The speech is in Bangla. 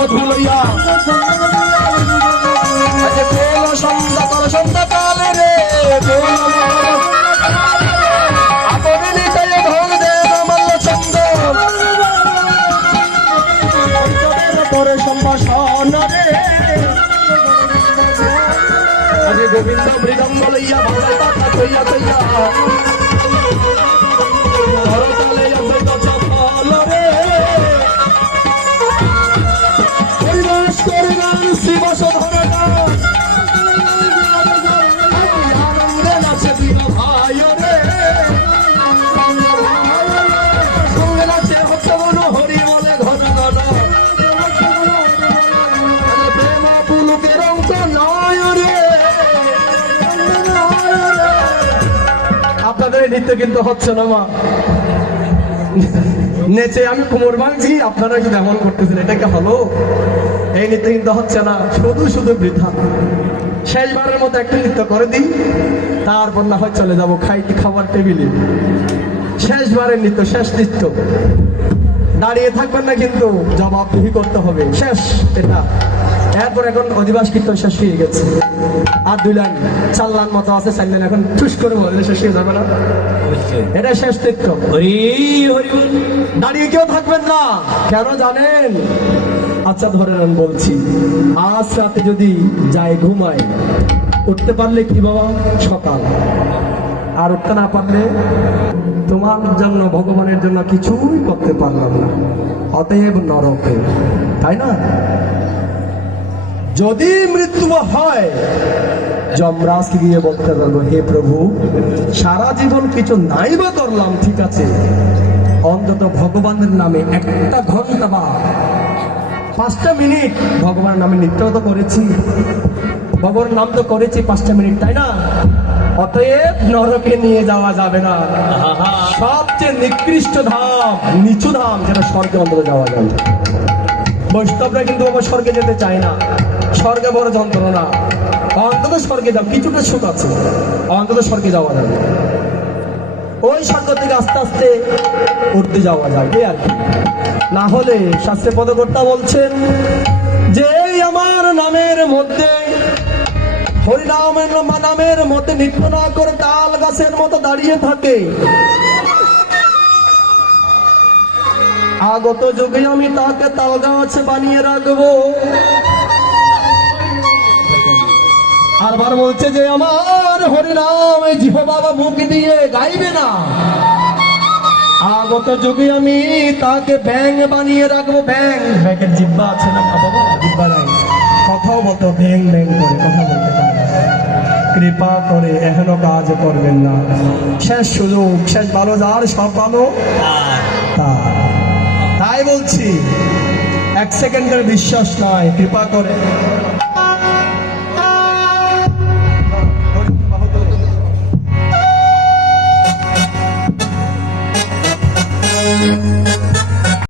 মধু লইয়া আজে কোন সন্ধ্যা কর সন্ধ্যা কালে রে আপনি নিতাই ধন দেন মাল্য চন্দ পরে সম্ভাষণ রে আজে গোবিন্দ মৃদঙ্গ লইয়া ভালো কথা কইয়া কইয়া করতালে অদ্বৈত চপল রে পরিবেশ করবেন শিব শোধনা আনন্দে নাচে দিন ভাই রে সঙ্গে নাচে হচ্ছে মন হরি বলে ঘন ঘন প্রেম পুলকের অঙ্ক নয় রে। আপনাদের নৃত্য কিন্তু হচ্ছে না মা নেচে আমি কোমর ভাঙছি আপনারা কিন্তু এমন করতেছেন এটা কি হলো? এই নৃত্য কিন্তু হচ্ছে না, শুধু শুধু বৃথা। শেষবারের মতো একটা নৃত্য করে দিই, তারপর না হয় চলে যাবো খাবার টেবিলে। শেষবারের নৃত্য, শেষ নৃত্য, দাঁড়িয়ে থাকবেন না কিন্তু জবাবদিহি করতে হবে। শেষ এটা, এরপর এখন অধিবাস কীর্তন শেষ হয়ে গেছে, আর 2 লাইন 4 লাইন মতো আছে, 4 লাইন এখন ঠুস করে বললে শেষ হয়ে যাবে না? এটা শেষ নৃত্য। দাঁড়িয়ে কেউ থাকবেন না, কেন জানেন? আচ্ছা ধরে নেন বলছি, আজ রাতে যদি যাই ঘুমায়, উঠতে পারলে কি বাবা সকাল, আর উঠতে না পারলে তোমার জন্য ভগবানের জন্য কিছুই করতে পারলাম না, অতএব নরকে, তাই না? যদি মৃত্যু হয় যমরাজকে গিয়ে বলতে পারবো, হে প্রভু সারা জীবন কিছু নাই বা করলাম, ঠিক আছে, অন্তত ভগবানের নামে 1 ঘন্টা বা 5টা মিনিট ভগবানের নামে নৃত্য তো করেছি, ভগবানের নাম তো করেছি 5টা মিনিট, তাই না? অতএব নরকে নিয়ে যাওয়া যাবে না। সবচেয়ে নিকৃষ্ট ধাম, নিচু ধাম, যেটা স্বর্গে অন্তত যাওয়া যাবে। বৈষ্ণবরা কিন্তু বাবা স্বর্গে যেতে চায় না, স্বর্গে বড় যন্ত্রণা, অন্তত স্বর্গে যাও, কিছুটা সুখ আছে, অন্তত স্বর্গে যাওয়া যাবে। ওই স্বর্গ থেকে আস্তে আস্তে উঠতে যাওয়া যাবে আর কি। না হলে শাস্ত্রে পদকর্তা বলছেন যে আমার নামের মধ্যে, হরিনামের নামের মধ্যে নৃত্য না করে তাল গাছের মতো দাঁড়িয়ে থাকে, আগত যুগে আমি তাকে তাল গাছ বানিয়ে রাখবো। আরবার বলছে যে আমার হরিনাম জিহ্বা মুখ দিয়ে গাইবে না, আগত যুগে আমি তাকে ব্যাং বানিয়ে রাখবো। ব্যাঙের জিহ্বা আছে না বাবা? জিহ্বা নাই, কথাও বলতো ব্যাং ব্যাং করে কথা বলতে পারে। কৃপা করে এখনো কাজ করবেন না, শেষ সুযোগ, শেষ ভালো, যার সব ভালো তাই বলছি, 1 সেকেন্ডের বিশ্বাস নয়, কৃপা করে